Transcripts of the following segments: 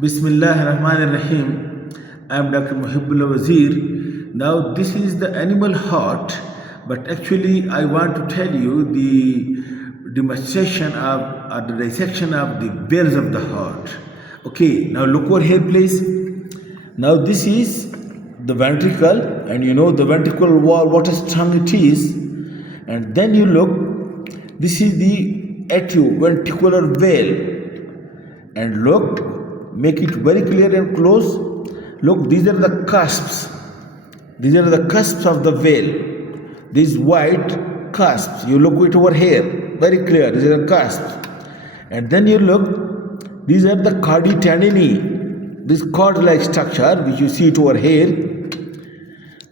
Bismillah Rahman Rahim. I am Dr. Mohibullah Wazir. Now, this is the animal heart, but actually, I want to tell you the demonstration of or the dissection of the veins of the heart. Okay, now look over here, please. Now, this is the ventricle, and you know the ventricle wall, what a strong it is. And then you look, this is the atrioventricular veil. And look, make it very clear and close. Look, these are the cusps. These are the cusps of the veil. These white cusps. You look it over here, very clear. These are the cusps. And then you look, these are the chorditendini. This cord-like structure, which you see it over here.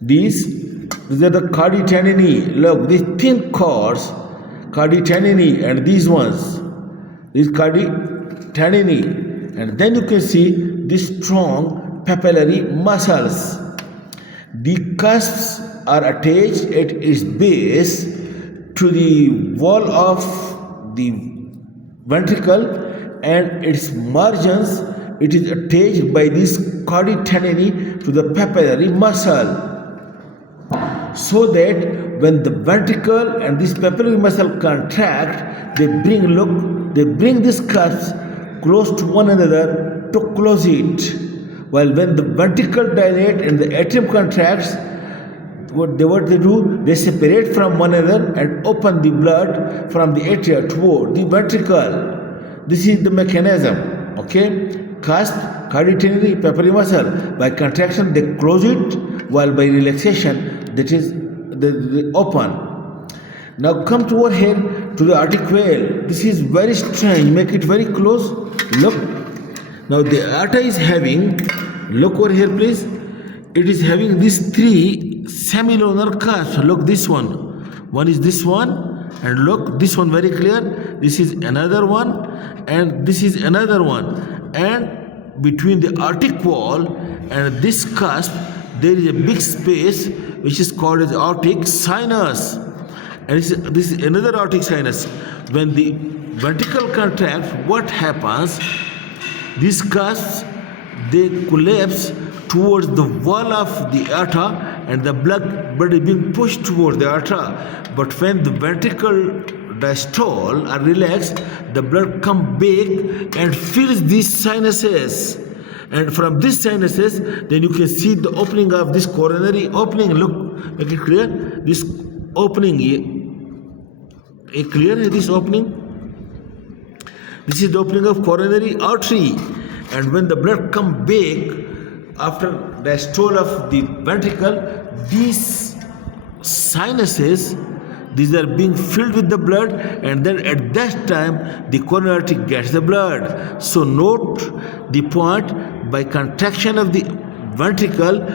These are the chorditendini. Look, these thin cords, chorditendini, and these ones. These chorditendini. And then you can see these strong papillary muscles. The cusps are attached at its base to the wall of the ventricle, and its margins, it is attached by this chorditendini to the papillary muscle, so that when the ventricle and this papillary muscle contract, they bring this cusps close to one another to close it. While when the ventricle dilates and the atrium contracts, what they do, they separate from one another and open the blood from the atria toward the ventricle. This is the mechanism. Okay, cusp, chorditendini, papillary muscle. By contraction, they close it, while by relaxation, that is, they open. Now come to over here to the aortic veil. This is very strange. Make it very close. Look. Now the aorta is having, look over here please. It is having these three semilunar cusps. Look, this one. One is this one. And look, this one very clear. This is another one. And this is another one. And between the aortic wall and this cusp, there is a big space which is called as aortic sinus. And this is another aortic sinus. When the ventricle contracts, what happens? These cusps, they collapse towards the wall of the aorta, and the blood is being pushed towards the aorta. But when the ventricle diastole are relaxed, the blood comes back and fills these sinuses. And from these sinuses, then you can see the opening of this coronary opening. Look, make it clear. This opening here. Clear this opening? This is the opening of coronary artery, and when the blood comes back after diastole of the ventricle, these sinuses, these are being filled with the blood, and then at that time the coronary artery gets the blood. So note the point, by contraction of the ventricle,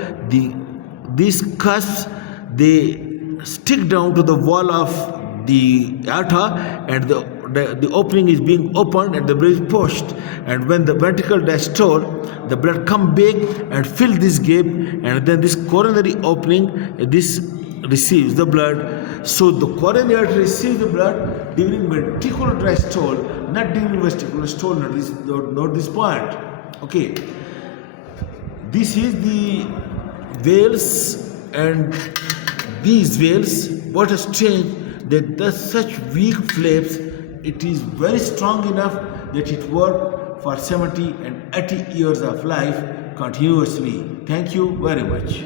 these cusps, they stick down to the wall of the aorta, and the opening is being opened and the blood is pushed. And when the ventricle diastole, the blood come back and fill this gap, and then this coronary opening, this receives the blood. So the coronary artery receives the blood during ventricular diastole, not during vestibular stole. Note this point. Okay, this is the veils, and these veils, what a strange that does such weak flaps. It is very strong enough that it works for 70 and 80 years of life continuously. Thank you very much.